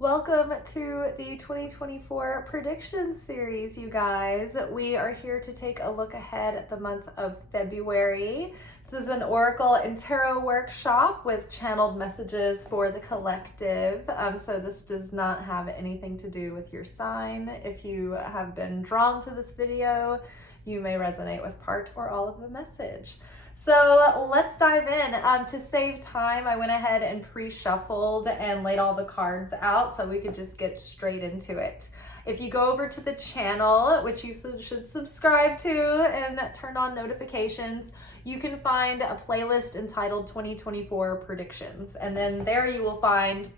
Welcome to the 2024 prediction series, you guys. We are here to take a look ahead at the month of February. This is an oracle and tarot workshop with channeled messages for the collective. So this does not have anything to do with your sign. If you have been drawn to this video, you may resonate with part or all of the message. So let's dive in. To save time, I went ahead and pre-shuffled and laid all the cards out so we could just get straight into it. If you go over to the channel, which you should subscribe to and turn on notifications, you can find a playlist entitled 2024 Predictions. And then there you will find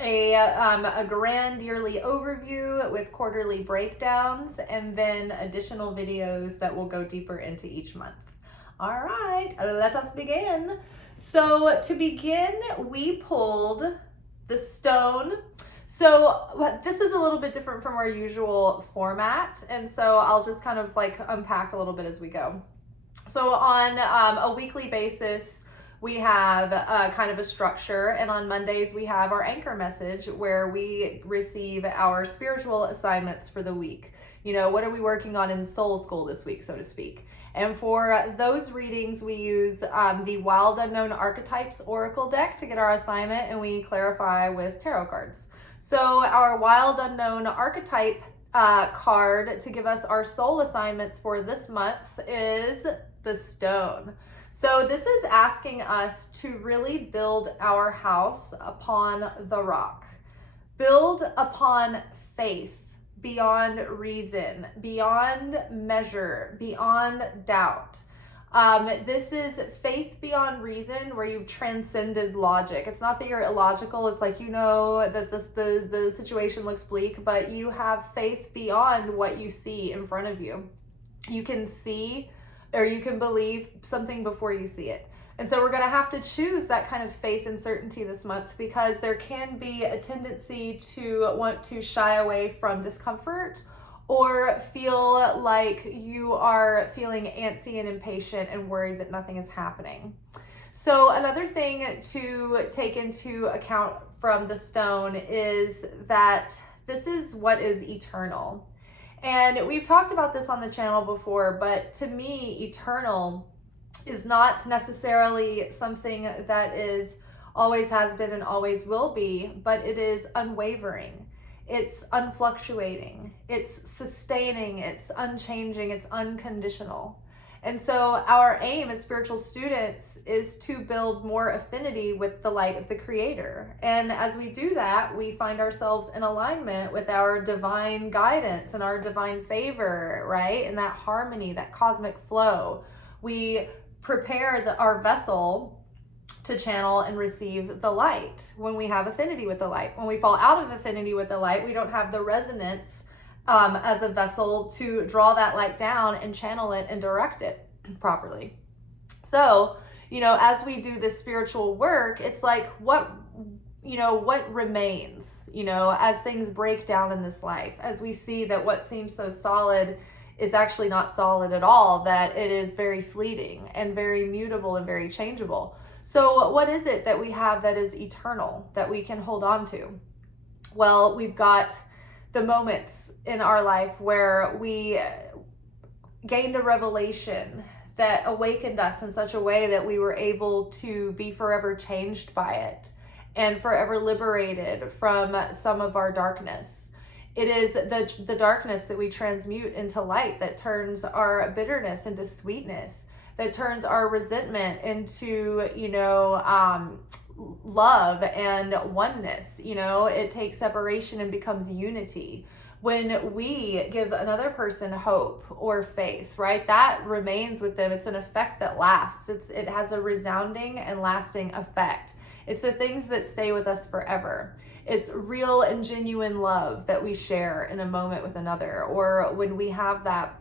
a grand yearly overview with quarterly breakdowns and then additional videos that will go deeper into each month. All right, let us begin. So to begin, we pulled the stone. So this is a little bit different from our usual format. And so I'll just kind of like unpack a little bit as we go. So on a weekly basis, we have kind of a structure. And on Mondays, we have our anchor message where we receive our spiritual assignments for the week. You know, what are we working on in soul school this week, so to speak? And for those readings, we use the Wild Unknown Archetypes Oracle deck to get our assignment, and we clarify with tarot cards. So our Wild Unknown Archetype card to give us our soul assignments for this month is the stone. So this is asking us to really build our house upon the rock. Build upon faith. Beyond reason, beyond measure, beyond doubt. This is faith beyond reason where you've transcended logic. It's not that you're illogical. It's like, you know that the situation looks bleak, but you have faith beyond what you see in front of you. You can see or you can believe something before you see it. And so we're going to have to choose that kind of faith and certainty this month because there can be a tendency to want to shy away from discomfort or feel like you are feeling antsy and impatient and worried that nothing is happening. So another thing to take into account from the stone is that this is what is eternal. And we've talked about this on the channel before, but to me, eternal is not necessarily something that is always has been and always will be, but it is unwavering. It's unfluctuating. It's sustaining. It's unchanging. It's unconditional. And so our aim as spiritual students is to build more affinity with the light of the Creator. And as we do that, we find ourselves in alignment with our divine guidance and our divine favor, right? And that harmony, that cosmic flow. We prepare our vessel to channel and receive the light when we have affinity with the light. When we fall out of affinity with the light, we don't have the resonance as a vessel to draw that light down and channel it and direct it properly. So, you know, as we do this spiritual work, it's like what remains, you know, as things break down in this life, as we see that what seems so solid is actually not solid at all, that it is very fleeting and very mutable and very changeable. So what is it that we have that is eternal, that we can hold on to? Well, we've got the moments in our life where we gained a revelation that awakened us in such a way that we were able to be forever changed by it and forever liberated from some of our darkness. It is the darkness that we transmute into light that turns our bitterness into sweetness, that turns our resentment into, love and oneness. You know, it takes separation and becomes unity. When we give another person hope or faith, right, that remains with them. It's an effect that lasts. It has a resounding and lasting effect. It's the things that stay with us forever. It's real and genuine love that we share in a moment with another, or when we have that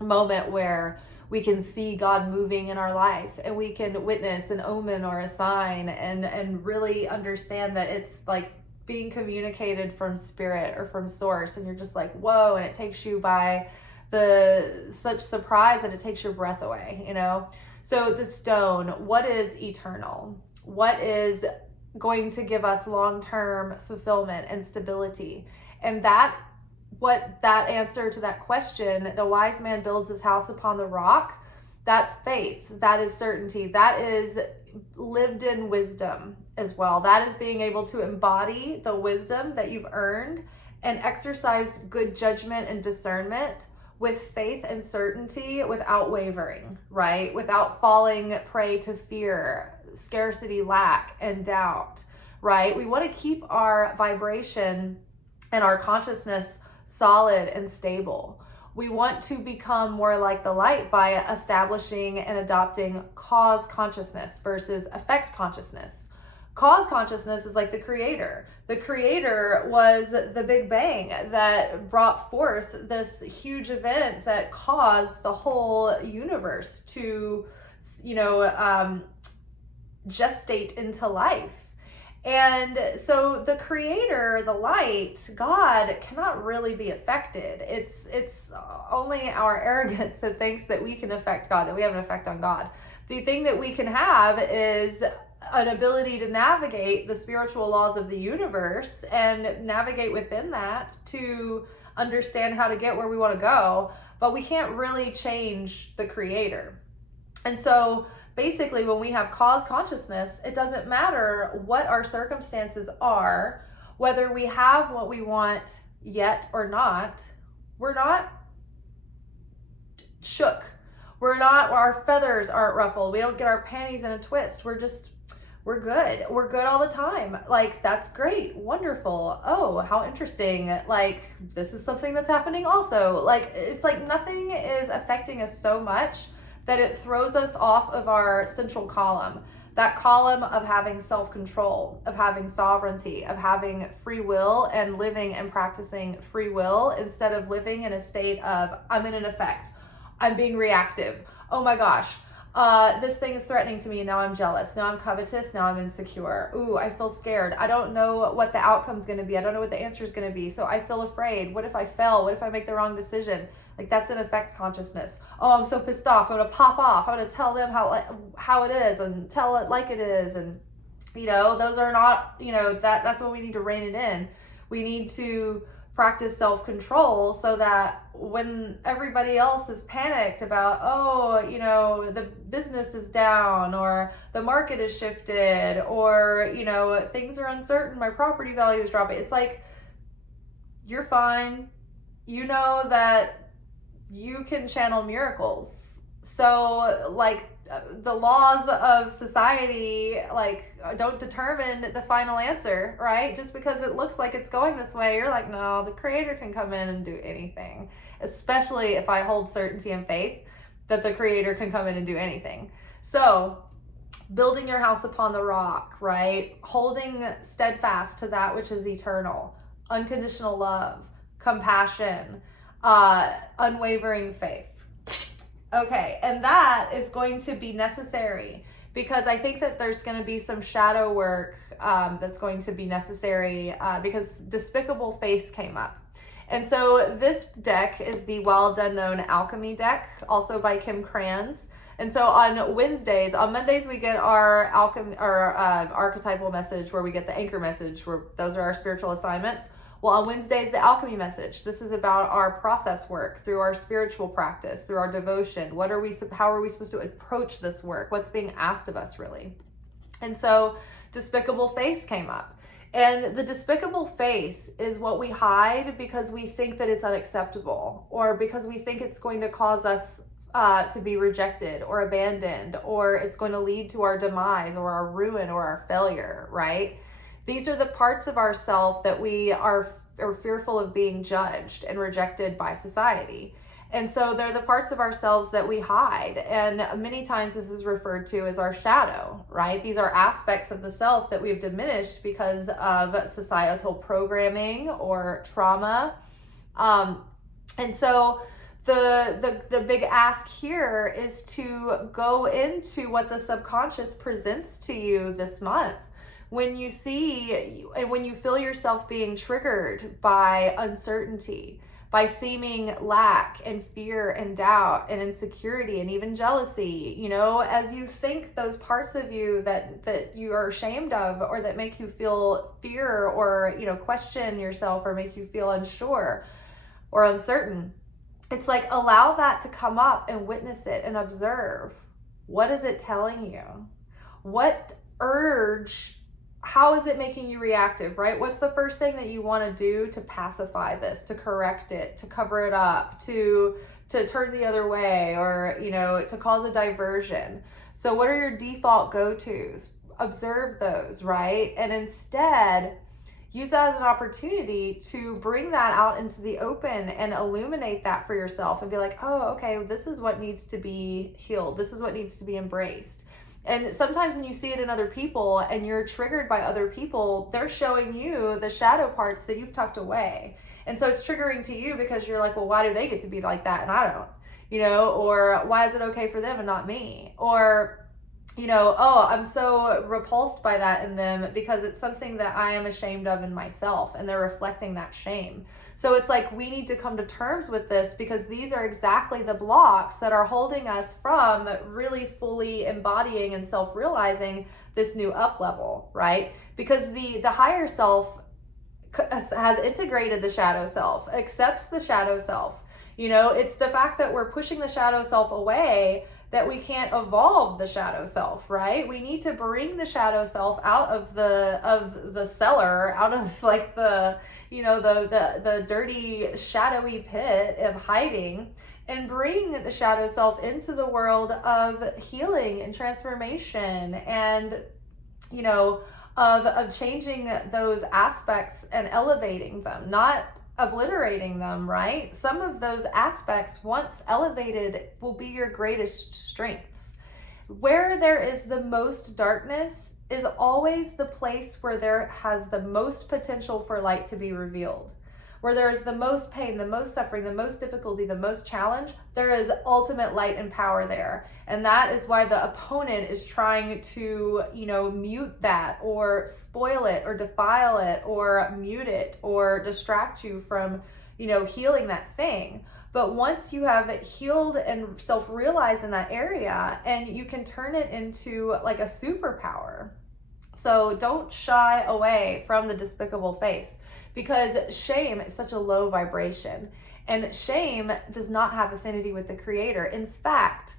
moment where we can see God moving in our life and we can witness an omen or a sign and really understand that it's like being communicated from spirit or from source, and you're just like, whoa, and it takes you by such surprise that it takes your breath away, you know? So the stone, what is eternal? What is going to give us long-term fulfillment and stability. And what that answer to that question, the wise man builds his house upon the rock, that's faith, that is certainty, that is lived in wisdom as well. That is being able to embody the wisdom that you've earned and exercise good judgment and discernment with faith and certainty without wavering, right? Without falling prey to fear, scarcity, lack, and doubt, right? We want to keep our vibration and our consciousness solid and stable. We want to become more like the light by establishing and adopting cause consciousness versus effect consciousness. Cause consciousness is like the creator. The creator was the Big Bang that brought forth this huge event that caused the whole universe to, gestate into life. And so the creator, the light, God, cannot really be affected. It's only our arrogance that thinks that we can affect God, that we have an effect on God. The thing that we can have is an ability to navigate the spiritual laws of the universe and navigate within that to understand how to get where we want to go, but we can't really change the creator. And so basically, when we have cause consciousness, it doesn't matter what our circumstances are, whether we have what we want yet or not, we're not shook. Our feathers aren't ruffled. We don't get our panties in a twist. We're good. We're good all the time. Like, that's great. Wonderful. Oh, how interesting. Like, this is something that's happening also. Like, it's like nothing is affecting us so much that it throws us off of our central column, that column of having self-control, of having sovereignty, of having free will and living and practicing free will instead of living in a state of, I'm in an effect, I'm being reactive. Oh my gosh, this thing is threatening to me and now I'm jealous, now I'm covetous, now I'm insecure. Ooh, I feel scared. I don't know what the outcome's gonna be. I don't know what the answer's gonna be. So I feel afraid. What if I fail? What if I make the wrong decision? Like, that's an effect consciousness. Oh, I'm so pissed off. I'm gonna pop off. I'm gonna tell them how it is and tell it like it is. And, those are not, that's when we need to rein it in. We need to practice self-control so that when everybody else is panicked about, the business is down or the market is shifted or, things are uncertain, my property value is dropping. It's like, you're fine. You know that you can channel miracles. So, like, the laws of society, don't determine the final answer, right? Just because it looks like it's going this way, you're like, no, the creator can come in and do anything. Especially if I hold certainty and faith that the creator can come in and do anything. So, building your house upon the rock, right? Holding steadfast to that which is eternal, unconditional love, compassion, unwavering faith. Okay, and that is going to be necessary because I think that there's going to be some shadow work that's going to be necessary because despicable face came up. And so this deck is the Well Done Known Alchemy deck, also by Kim Kranz. And so on Mondays we get our archetypal message where we get the anchor message, where those are our spiritual assignments. Well, on Wednesdays, the alchemy message. This is about our process work through our spiritual practice, through our devotion. How are we supposed to approach this work? What's being asked of us, really? And so despicable face came up. And the despicable face is what we hide because we think that it's unacceptable, or because we think it's going to cause us to be rejected or abandoned, or it's going to lead to our demise or our ruin or our failure, right? These are the parts of ourself that we are fearful of being judged and rejected by society. And so they're the parts of ourselves that we hide. And many times this is referred to as our shadow, right? These are aspects of the self that we've diminished because of societal programming or trauma. And so the big ask here is to go into what the subconscious presents to you this month. When you see and when you feel yourself being triggered by uncertainty, by seeming lack and fear and doubt and insecurity and even jealousy. You know, as you think those parts of you that you are ashamed of, or that make you feel fear, or, you know, question yourself, or make you feel unsure or uncertain, it's like, allow that to come up and witness it and observe. What is it telling you? What urge, how is it making you reactive, right? What's the first thing that you want to do to pacify this, to correct it, to cover it up, to turn the other way, or, you know, to cause a diversion? So what are your default go-tos? Observe those, right? And instead, use that as an opportunity to bring that out into the open and illuminate that for yourself and be like, oh, okay, this is what needs to be healed. This is what needs to be embraced. And sometimes when you see it in other people and you're triggered by other people, they're showing you the shadow parts that you've tucked away. And so it's triggering to you because you're like, well, why do they get to be like that and I don't? You know, or why is it okay for them and not me? Or, you know, oh, I'm so repulsed by that in them because it's something that I am ashamed of in myself, and they're reflecting that shame. So it's like, we need to come to terms with this, because these are exactly the blocks that are holding us from really fully embodying and self-realizing this new up level, right? Because the higher self has integrated the shadow self, accepts the shadow self. You know, it's the fact that we're pushing the shadow self away that we can't evolve the shadow self, right? We need to bring the shadow self out of the cellar, out of like the, you know, the dirty, shadowy pit of hiding, and bring the shadow self into the world of healing and transformation, and, you know, of changing those aspects and elevating them, not obliterating them, right? Some of those aspects, once elevated, will be your greatest strengths. Where there is the most darkness is always the place where there has the most potential for light to be revealed. Where there is the most pain, the most suffering, the most difficulty, the most challenge, there is ultimate light and power there. And that is why the opponent is trying to, you know, mute that, or spoil it, or defile it, or mute it, or distract you from, you know, healing that thing. But once you have healed and self-realized in that area, and you can turn it into like a superpower. So don't shy away from the despicable face, because shame is such a low vibration, and shame does not have affinity with the Creator. In fact,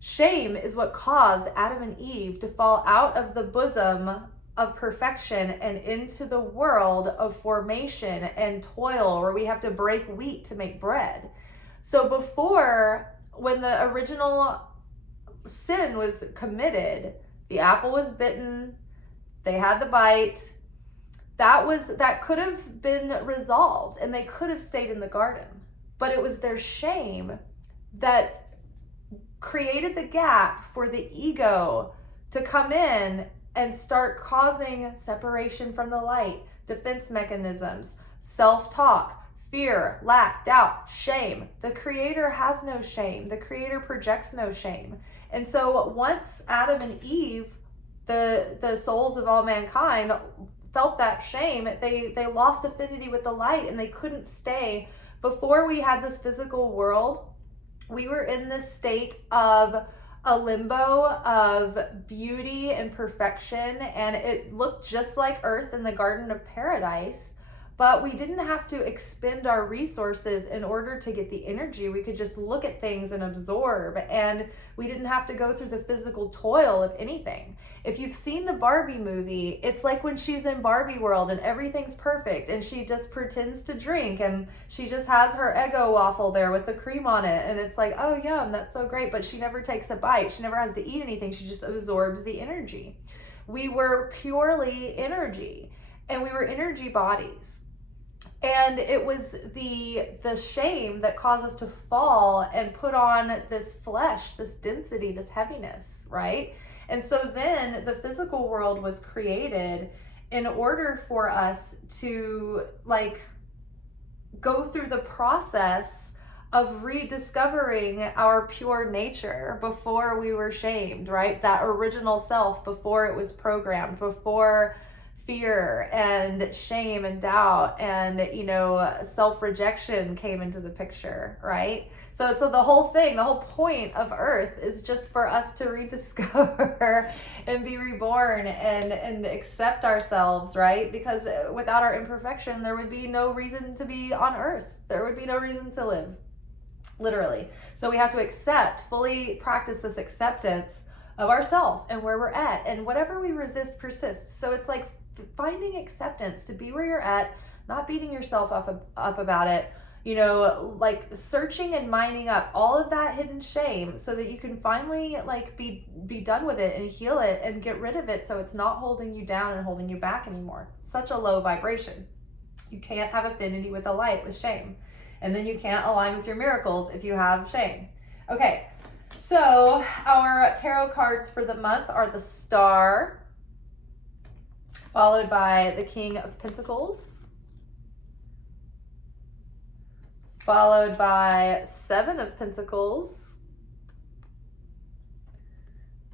shame is what caused Adam and Eve to fall out of the bosom of perfection and into the world of formation and toil, where we have to break wheat to make bread. So before, when the original sin was committed, the apple was bitten, they had the bite, that could have been resolved, and they could have stayed in the garden. But it was their shame that created the gap for the ego to come in and start causing separation from the light, defense mechanisms, self-talk, fear, lack, doubt, shame. The Creator has no shame. The Creator projects no shame. And so once Adam and Eve, the souls of all mankind, felt that shame, they lost affinity with the light, and they couldn't stay. Before we had this physical world, we were in this state of a limbo of beauty and perfection, and it looked just like Earth in the Garden of Paradise. But we didn't have to expend our resources in order to get the energy. We could just look at things and absorb, and we didn't have to go through the physical toil of anything. If you've seen the Barbie movie, it's like when she's in Barbie world and everything's perfect, and she just pretends to drink, and she just has her Eggo waffle there with the cream on it, and it's like, oh yum, that's so great, but she never takes a bite. She never has to eat anything. She just absorbs the energy. We were purely energy, and we were energy bodies. And it was the shame that caused us to fall and put on this flesh, this density, this heaviness, right? And so then the physical world was created in order for us to like go through the process of rediscovering our pure nature before we were shamed, right? That original self before it was programmed, before fear and shame and doubt and, self-rejection came into the picture, right? So the whole thing, the whole point of Earth is just for us to rediscover and be reborn and accept ourselves, right? Because without our imperfection, there would be no reason to be on Earth. There would be no reason to live, literally. So we have to fully practice this acceptance of ourselves and where we're at, and whatever we resist persists. So it's like finding acceptance to be where you're at, not beating yourself up about it, like searching and mining up all of that hidden shame so that you can finally like be done with it and heal it and get rid of it so it's not holding you down and holding you back anymore. Such a low vibration. You can't have affinity with the light with shame. And then you can't align with your miracles if you have shame. Okay, so our tarot cards for the month are the Star, followed by the King of Pentacles, followed by Seven of Pentacles,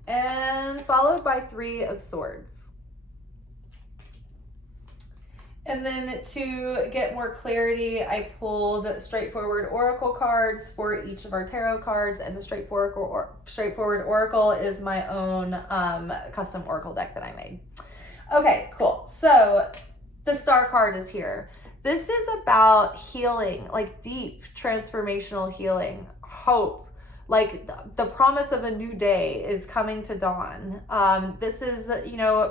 and followed by Three of Swords. And then to get more clarity, I pulled straightforward oracle cards for each of our tarot cards, and the straightforward oracle is my own custom oracle deck that I made. Okay, cool. So the Star card is here. This is about healing, like deep transformational healing, hope, like the promise of a new day is coming to dawn. This is,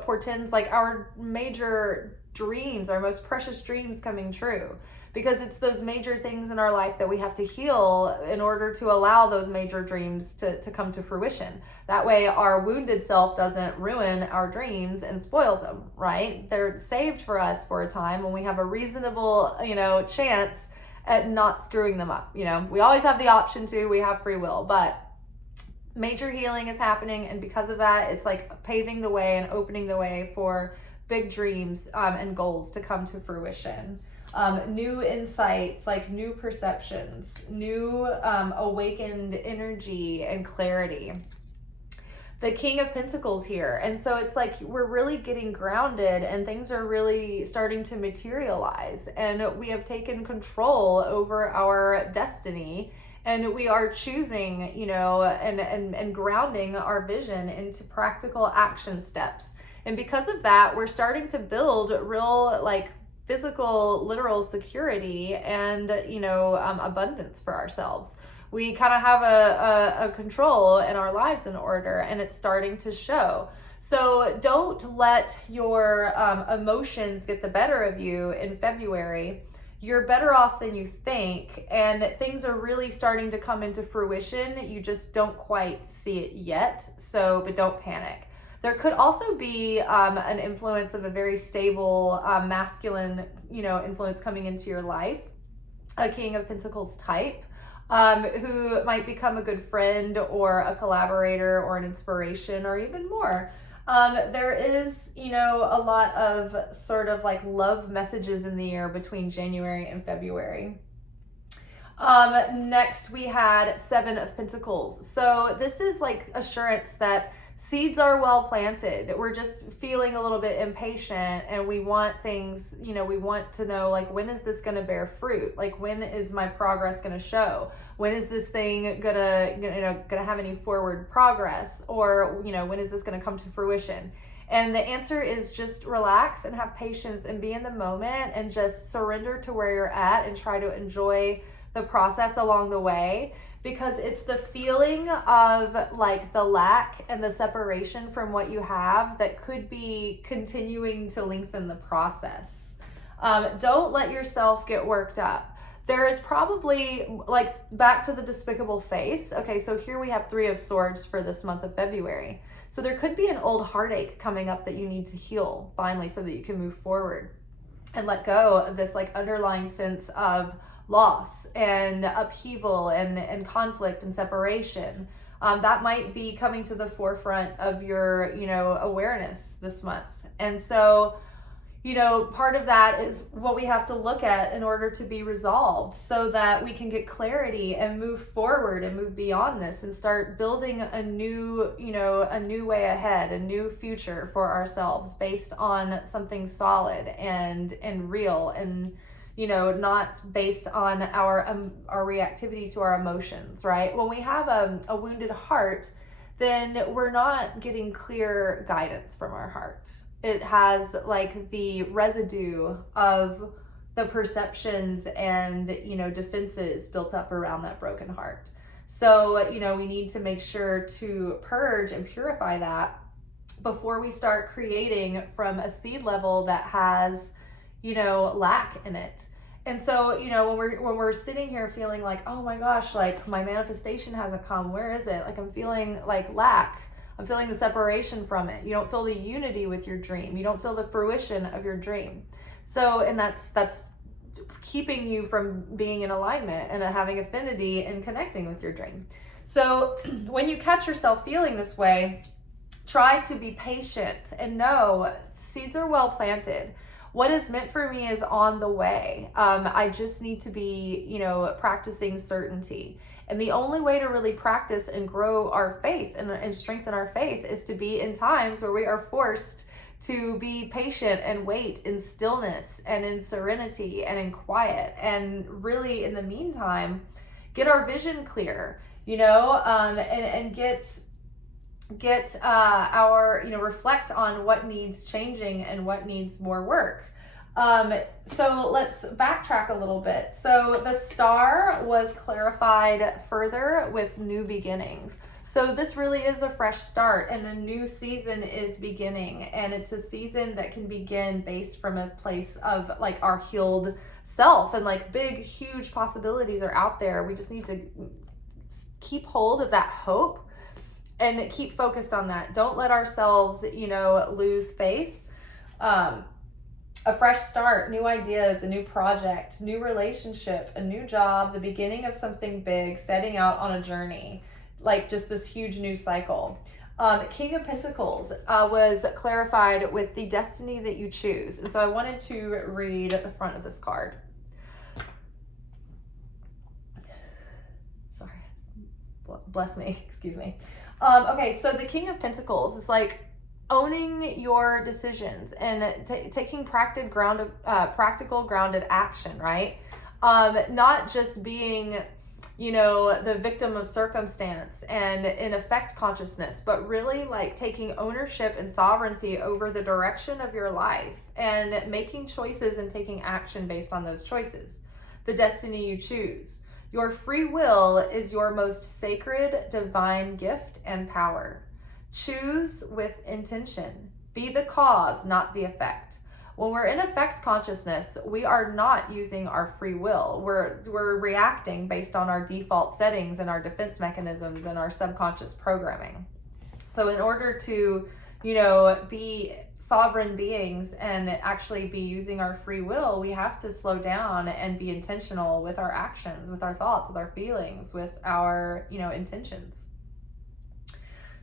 portends like our major dreams, our most precious dreams coming true, because it's those major things in our life that we have to heal in order to allow those major dreams to come to fruition. That way our wounded self doesn't ruin our dreams and spoil them, right? They're saved for us for a time when we have a reasonable, chance at not screwing them up. We always have the option to, we have free will, but major healing is happening. And because of that, it's like paving the way and opening the way for big dreams and goals to come to fruition. New insights, like new perceptions, new awakened energy and clarity. The King of Pentacles here. And so it's like we're really getting grounded and things are really starting to materialize, and we have taken control over our destiny, and we are choosing, and grounding our vision into practical action steps. And because of that, we're starting to build real, like, physical, literal security and, abundance for ourselves. We kind of have a control in our lives in order, and it's starting to show. So don't let your emotions get the better of you in February. You're better off than you think, and things are really starting to come into fruition. You just don't quite see it yet, but don't panic. There could also be an influence of a very stable masculine, influence coming into your life, a King of Pentacles type, who might become a good friend or a collaborator or an inspiration or even more. There is, a lot of sort of like love messages in the air between January and February. Next we had Seven of Pentacles. So this is like assurance that seeds are well planted. We're just feeling a little bit impatient, and we want things, we want to know, like, when is this going to bear fruit? Like, when is my progress going to show? When is this thing gonna have any forward progress? Or, when is this going to come to fruition? And the answer is just relax and have patience and be in the moment and just surrender to where you're at and try to enjoy the process along the way. Because it's the feeling of like the lack and the separation from what you have that could be continuing to lengthen the process. Don't let yourself get worked up. There is probably, like, back to the despicable face. Okay, so here we have Three of Swords for this month of February. So there could be an old heartache coming up that you need to heal finally so that you can move forward and let go of this like underlying sense of loss and upheaval and conflict and separation. That might be coming to the forefront of your, awareness this month. And so, part of that is what we have to look at in order to be resolved, so that we can get clarity and move forward and move beyond this and start building a new way ahead, a new future for ourselves based on something solid and real, and not based on our reactivity to our emotions, right? When we have a wounded heart, then we're not getting clear guidance from our heart. It has like the residue of the perceptions and, defenses built up around that broken heart. So, we need to make sure to purge and purify that before we start creating from a seed level that has, lack in it. And so, when we're sitting here feeling like, oh my gosh, like my manifestation hasn't come, where is it? Like I'm feeling like lack. I'm feeling the separation from it. You don't feel the unity with your dream. You don't feel the fruition of your dream. So, and that's keeping you from being in alignment and having affinity and connecting with your dream. So when you catch yourself feeling this way, try to be patient and know seeds are well planted. What is meant for me is on the way. I just need to be, practicing certainty. And the only way to really practice and grow our faith and strengthen our faith is to be in times where we are forced to be patient and wait in stillness and in serenity and in quiet. And really, in the meantime, get our vision clear, and get our, reflect on what needs changing and what needs more work. So let's backtrack a little bit. So the star was clarified further with new beginnings. So this really is a fresh start, and a new season is beginning, and it's a season that can begin based from a place of like our healed self, and like big, huge possibilities are out there. We just need to keep hold of that hope and keep focused on that. Don't let ourselves, lose faith. A fresh start, new ideas, a new project, new relationship, a new job, the beginning of something big, setting out on a journey, like just this huge new cycle. King of Pentacles was clarified with the destiny that you choose. And so I wanted to read the front of this card. Sorry, bless me, excuse me. Okay, so the King of Pentacles is like owning your decisions and taking practical grounded action, right? Not just being, the victim of circumstance and in effect consciousness, but really like taking ownership and sovereignty over the direction of your life and making choices and taking action based on those choices. The destiny you choose. Your free will is your most sacred divine gift and power. Choose with intention. Be the cause, not the effect. When we're in effect consciousness, we are not using our free will. We're reacting based on our default settings and our defense mechanisms and our subconscious programming. So in order to, be sovereign beings and actually be using our free will, we have to slow down and be intentional with our actions, with our thoughts, with our feelings, with our, intentions.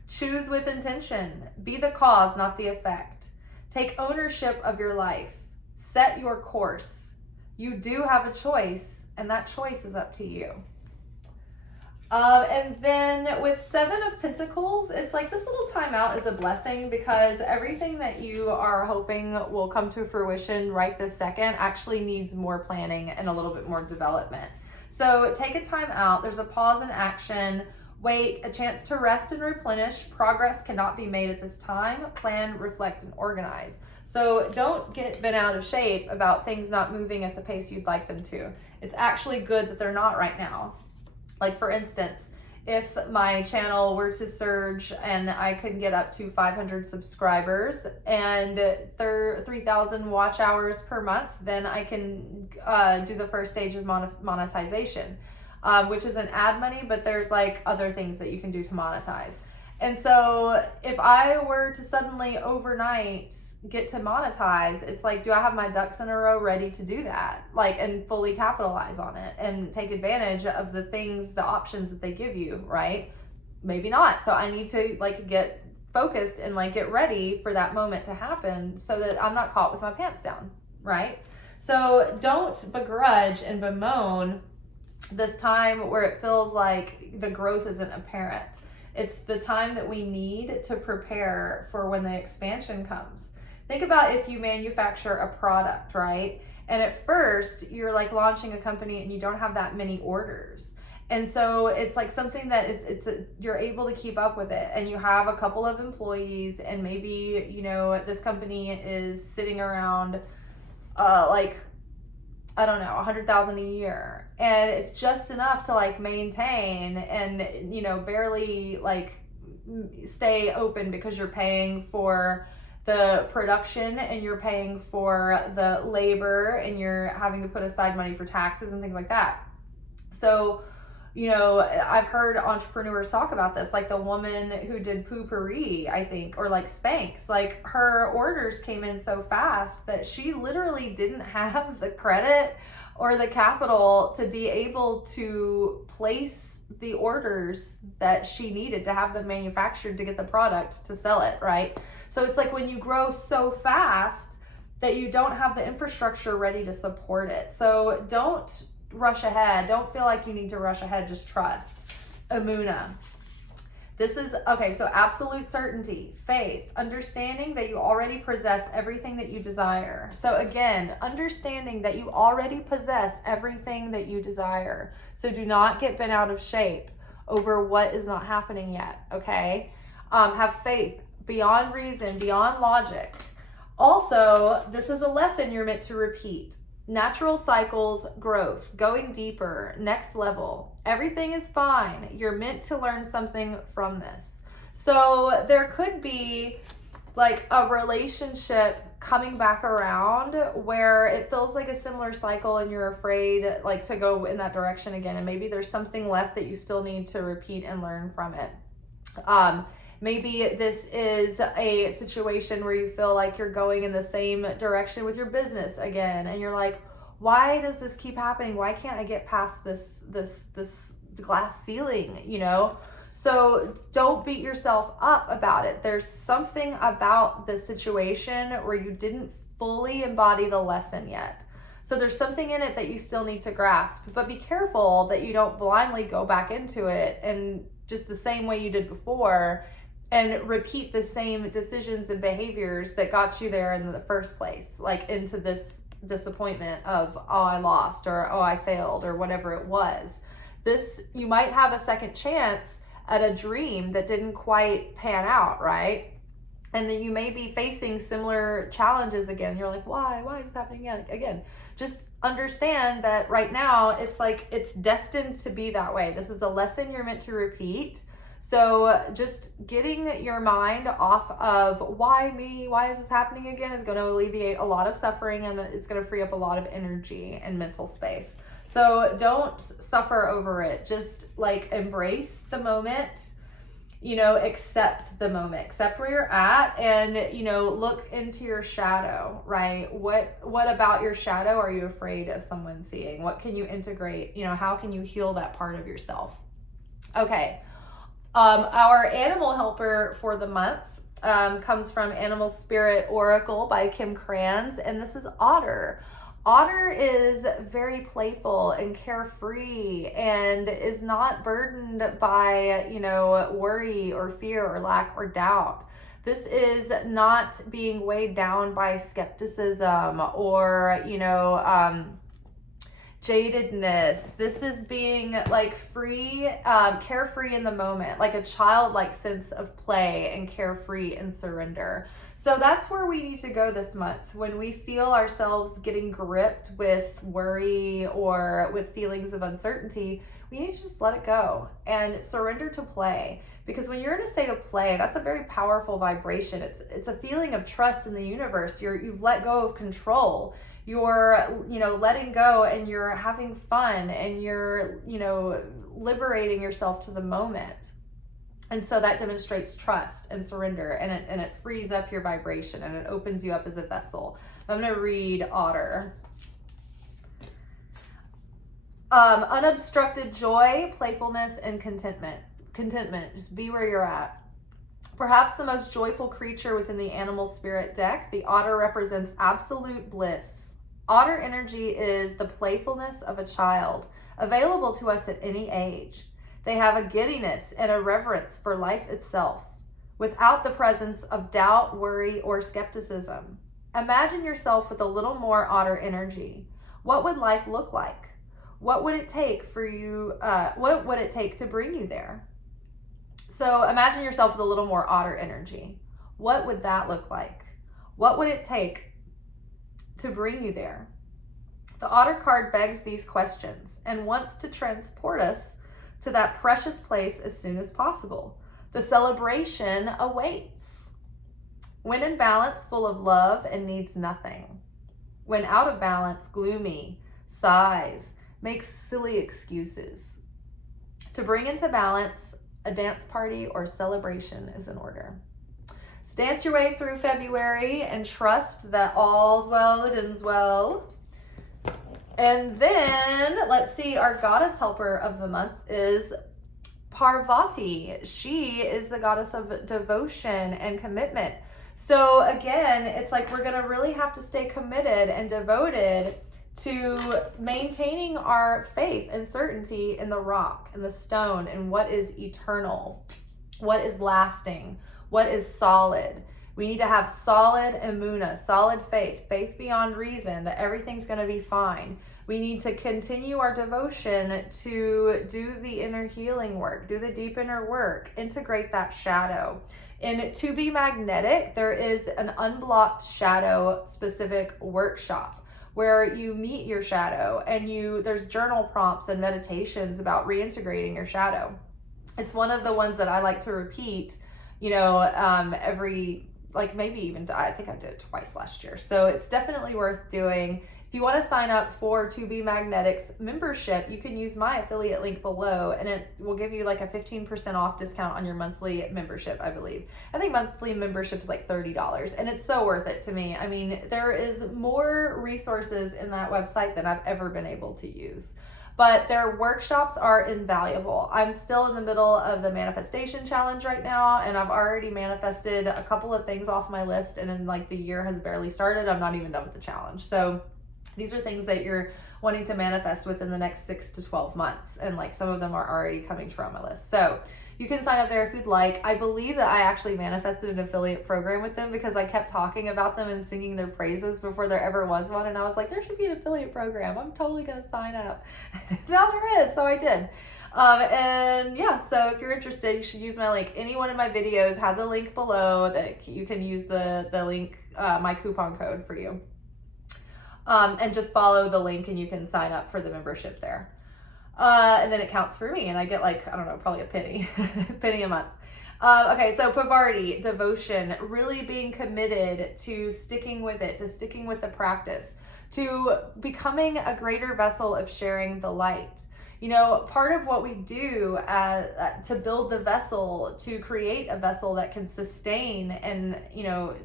Choose with intention. Be the cause, not the effect. Take ownership of your life. Set your course. You do have a choice, and that choice is up to you. And then with Seven of Pentacles, it's like this little timeout is a blessing, because everything that you are hoping will come to fruition right this second actually needs more planning and a little bit more development. So take a time out. There's a pause in action. Wait, a chance to rest and replenish. Progress cannot be made at this time. Plan, reflect, and organize. So don't get bent out of shape about things not moving at the pace you'd like them to. It's actually good that they're not right now. Like for instance, if my channel were to surge and I could get up to 500 subscribers and 3,000 watch hours per month, then I can do the first stage of monetization. Which isn't ad money, but there's like other things that you can do to monetize. And so if I were to suddenly overnight get to monetize, it's like, do I have my ducks in a row ready to do that? Like, and fully capitalize on it and take advantage of the things, the options that they give you, right? Maybe not. So I need to like get focused and like get ready for that moment to happen so that I'm not caught with my pants down, right? So don't begrudge and bemoan this time where it feels like the growth isn't apparent. It's the time that we need to prepare for when the expansion comes. Think about if you manufacture a product, right? And at first you're like launching a company and you don't have that many orders. And so it's like something that you're able to keep up with it, and you have a couple of employees, and maybe, you know, this company is sitting around like, I don't know, 100,000 a year, and it's just enough to like maintain and, you know, barely like stay open because you're paying for the production and you're paying for the labor and you're having to put aside money for taxes and things like that. So, you know, I've heard entrepreneurs talk about this, like the woman who did Poo-Pourri, I think, or like Spanx, like her orders came in so fast that she literally didn't have the credit or the capital to be able to place the orders that she needed to have them manufactured to get the product to sell it, right? So it's like when you grow so fast that you don't have the infrastructure ready to support it. So don't rush ahead. Don't feel like you need to rush ahead. Just trust. Amuna. This is, okay, so absolute certainty, faith, understanding that you already possess everything that you desire. So again, understanding that you already possess everything that you desire. So do not get bent out of shape over what is not happening yet, okay? Have faith beyond reason, beyond logic. Also, this is a lesson you're meant to repeat. Natural cycles, growth, going deeper, next level. Everything is fine. You're meant to learn something from this. So there could be like a relationship coming back around where it feels like a similar cycle and you're afraid like to go in that direction again. And maybe there's something left that you still need to repeat and learn from it. Maybe this is a situation where you feel like you're going in the same direction with your business again, and you're like, why does this keep happening? Why can't I get past this glass ceiling, you know? So don't beat yourself up about it. There's something about the situation where you didn't fully embody the lesson yet. So there's something in it that you still need to grasp, but be careful that you don't blindly go back into it and just the same way you did before and repeat the same decisions and behaviors that got you there in the first place, like into this disappointment of, oh, I lost, or oh, I failed, or whatever it was. This, you might have a second chance at a dream that didn't quite pan out, right? And then you may be facing similar challenges again. You're like, why is this happening again? Just understand that right now it's like it's destined to be that way. This is a lesson you're meant to repeat. So just getting your mind off of why me, why is this happening again, is going to alleviate a lot of suffering, and it's going to free up a lot of energy and mental space. So don't suffer over it. Just like embrace the moment, you know, accept the moment, accept where you're at, and, you know, look into your shadow, right? What about your shadow are you afraid of someone seeing? What can you integrate? You know, how can you heal that part of yourself? Okay. Our animal helper for the month comes from Animal Spirit Oracle by Kim Kranz, and this is Otter. Otter is very playful and carefree and is not burdened by, you know, worry or fear or lack or doubt. This is not being weighed down by skepticism or, you know, jadedness. This is being like free, carefree in the moment, like a childlike sense of play and carefree and surrender. So that's where we need to go this month. When we feel ourselves getting gripped with worry or with feelings of uncertainty, we need to just let it go and surrender to play. Because when you're in a state of play, that's a very powerful vibration. It's a feeling of trust in the universe. You've let go of control. You're, you know, letting go, and you're having fun, and you're, you know, liberating yourself to the moment. And so that demonstrates trust and surrender, and it frees up your vibration, and it opens you up as a vessel. I'm going to read Otter. Unobstructed joy, playfulness, and contentment. Just be where you're at. Perhaps the most joyful creature within the animal spirit deck, the otter represents absolute bliss. Otter energy is the playfulness of a child, available to us at any age. They have a giddiness and a reverence for life itself, without the presence of doubt, worry, or skepticism. Imagine yourself with a little more otter energy. What would life look like? What would it take for you? What would it take to bring you there? So imagine yourself with a little more otter energy. What would that look like? What would it take to bring you there? The otter card begs these questions and wants to transport us to that precious place as soon as possible. The celebration awaits. When in balance, full of love and needs nothing. When out of balance, gloomy, sighs, makes silly excuses. To bring into balance, a dance party or celebration is in order. So dance your way through February and trust that all's well that ends well. And then, let's see, our goddess helper of the month is Parvati. She is the goddess of devotion and commitment. So again, it's like we're going to really have to stay committed and devoted to maintaining our faith and certainty in the rock and the stone and what is eternal, what is lasting, what is solid. We need to have solid emunah, solid faith, faith beyond reason that everything's going to be fine. We need to continue our devotion to do the inner healing work, do the deep inner work, integrate that shadow. And to be magnetic, there is an unblocked shadow specific workshop where you meet your shadow and there's journal prompts and meditations about reintegrating your shadow. It's one of the ones that I like to repeat, every, maybe even, I think I did it twice last year. So it's definitely worth doing. If you want to sign up for To Be Magnetic's membership, you can use my affiliate link below and it will give you like a 15% off discount on your monthly membership, I believe. I think monthly membership is like $30 and it's so worth it to me. I mean, there is more resources in that website than I've ever been able to use. But their workshops are invaluable. I'm still in the middle of the manifestation challenge right now, and I've already manifested a couple of things off my list, and then the year has barely started. I'm not even done with the challenge. So these are things that you're wanting to manifest within the next 6 to 12 months. And some of them are already coming true on my list. So you can sign up there if you'd like. I believe that I actually manifested an affiliate program with them because I kept talking about them and singing their praises before there ever was one. And I was like, there should be an affiliate program. I'm totally going to sign up. Now there is. So I did. So if you're interested, you should use my link. Anyone in my videos has a link below that you can use the link, my coupon code for you. And just follow the link and you can sign up for the membership there. And then it counts for me and I get probably a penny, penny a month. Okay, so Parvati, devotion, really being committed to sticking with it, to sticking with the practice, to becoming a greater vessel of sharing the light. Part of what we do to build the vessel, to create a vessel that can sustain and,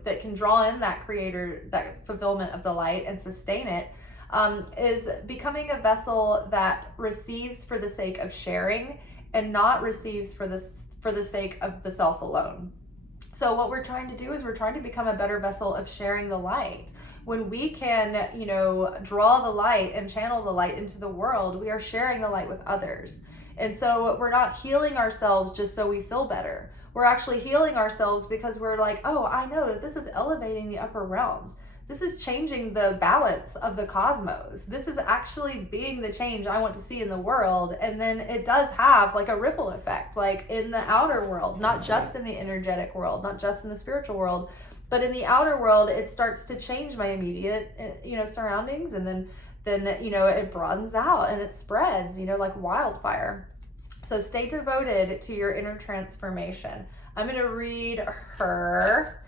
that can draw in that creator, that fulfillment of the light and sustain it, is becoming a vessel that receives for the sake of sharing and not receives for the sake of the self alone. So what we're trying to do is we're trying to become a better vessel of sharing the light. When we can, draw the light and channel the light into the world, we are sharing the light with others. And so we're not healing ourselves just so we feel better. We're actually healing ourselves because we're like, oh, I know that this is elevating the upper realms. This is changing the balance of the cosmos. This is actually being the change I want to see in the world. And then it does have a ripple effect, in the outer world, not just in the energetic world, not just in the spiritual world, but in the outer world, it starts to change my immediate, surroundings. And then it broadens out and it spreads, like wildfire. So stay devoted to your inner transformation. I'm going to read her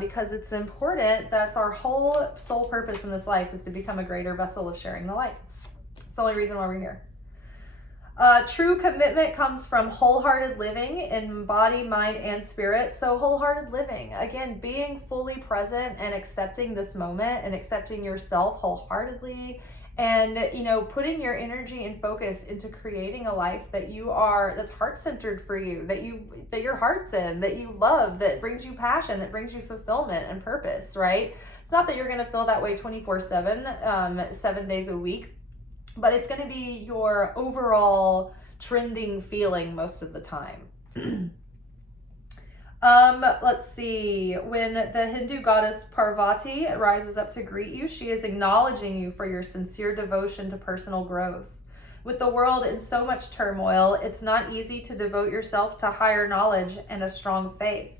because it's important. That's our whole sole purpose in this life, is to become a greater vessel of sharing the light. It's the only reason why we're here. True commitment comes from wholehearted living in body, mind, and spirit. So wholehearted living, again, being fully present and accepting this moment and accepting yourself wholeheartedly, and putting your energy and focus into creating a life that's heart-centered for you, that your heart's in, that you love, that brings you passion, that brings you fulfillment and purpose, right? It's not that you're going to feel that way 24/7, 7 days a week, but it's going to be your overall trending feeling most of the time. Let's see. When the Hindu goddess Parvati rises up to greet you, she is acknowledging you for your sincere devotion to personal growth. With the world in so much turmoil, it's not easy to devote yourself to higher knowledge and a strong faith.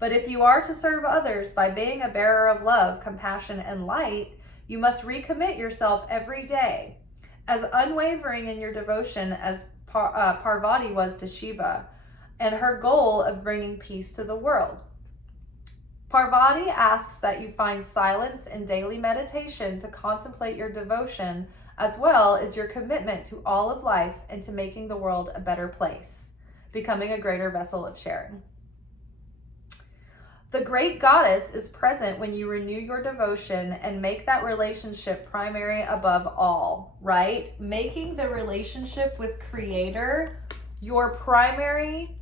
But if you are to serve others by being a bearer of love, compassion, and light, you must recommit yourself every day, as unwavering in your devotion as Parvati was to Shiva, and her goal of bringing peace to the world. Parvati asks that you find silence and daily meditation to contemplate your devotion, as well as your commitment to all of life and to making the world a better place, becoming a greater vessel of sharing. The great goddess is present when you renew your devotion and make that relationship primary above all, right? Making the relationship with Creator your primary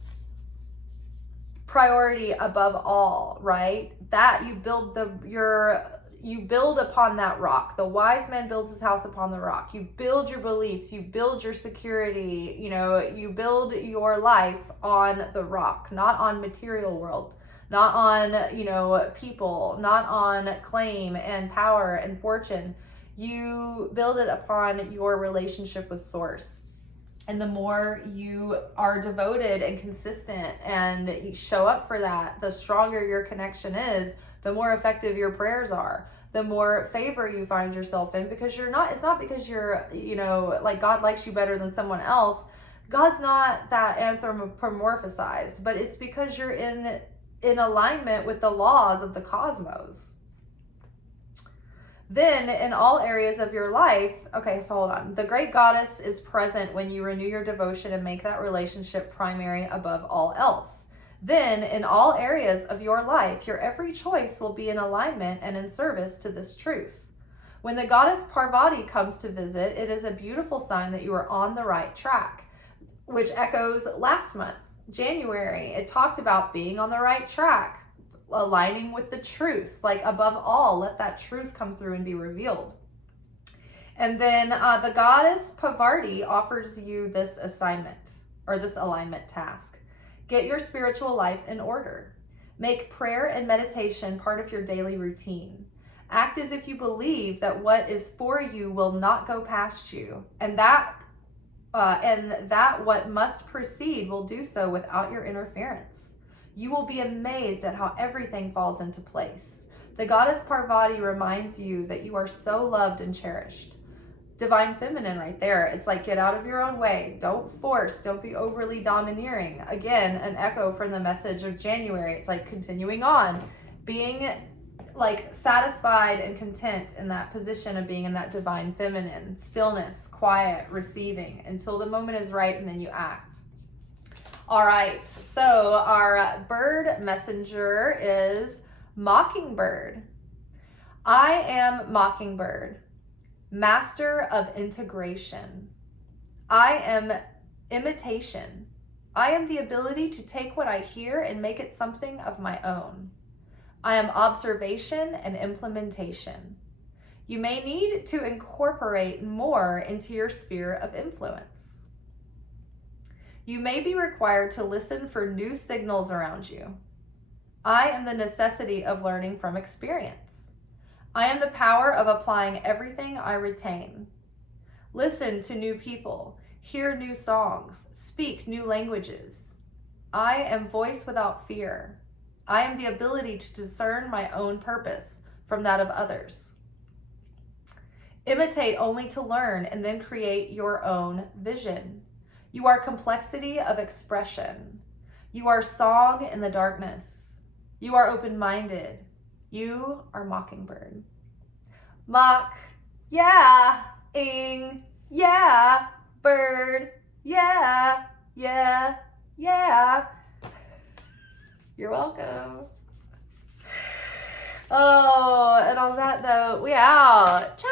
priority above all, right? That you build upon that rock. The wise man builds his house upon the rock. You build your beliefs, you build your security, you build your life on the rock, not on material world, not on, people, not on claim and power and fortune. You build it upon your relationship with Source. And the more you are devoted and consistent and you show up for that, the stronger your connection is, the more effective your prayers are, the more favor you find yourself in, because it's not because you're, like God likes you better than someone else. God's not that anthropomorphized, but it's because you're in alignment with the laws of the cosmos. Then in all areas of your life, okay, so hold on. The great goddess is present when you renew your devotion and make that relationship primary above all else. Then in all areas of your life, your every choice will be in alignment and in service to this truth. When the goddess Parvati comes to visit, it is a beautiful sign that you are on the right track, which echoes last month, January. It talked about being on the right track, aligning with the truth, like above all, let that truth come through and be revealed. And then the goddess Parvati offers you this assignment or this alignment task. Get your spiritual life in order. Make prayer and meditation part of your daily routine. Act as if you believe that what is for you will not go past you, and that what must proceed will do so without your interference. You will be amazed at how everything falls into place. The goddess Parvati reminds you that you are so loved and cherished. Divine feminine right there. It's like, get out of your own way. Don't force. Don't be overly domineering. Again, an echo from the message of January. It's like continuing on, being like satisfied and content in that position of being in that divine feminine, stillness, quiet, receiving until the moment is right, and then you act. All right, so our bird messenger is Mockingbird. I am Mockingbird, master of integration. I am imitation. I am the ability to take what I hear and make it something of my own. I am observation and implementation. You may need to incorporate more into your sphere of influence. You may be required to listen for new signals around you. I am the necessity of learning from experience. I am the power of applying everything I retain. Listen to new people, hear new songs, speak new languages. I am voice without fear. I am the ability to discern my own purpose from that of others. Imitate only to learn and then create your own vision. You are complexity of expression. You are song in the darkness. You are open-minded. You are Mockingbird. Mock, yeah, ing, yeah, bird, Yeah, yeah, yeah. You're welcome. Oh, and on that note, we out. Ciao.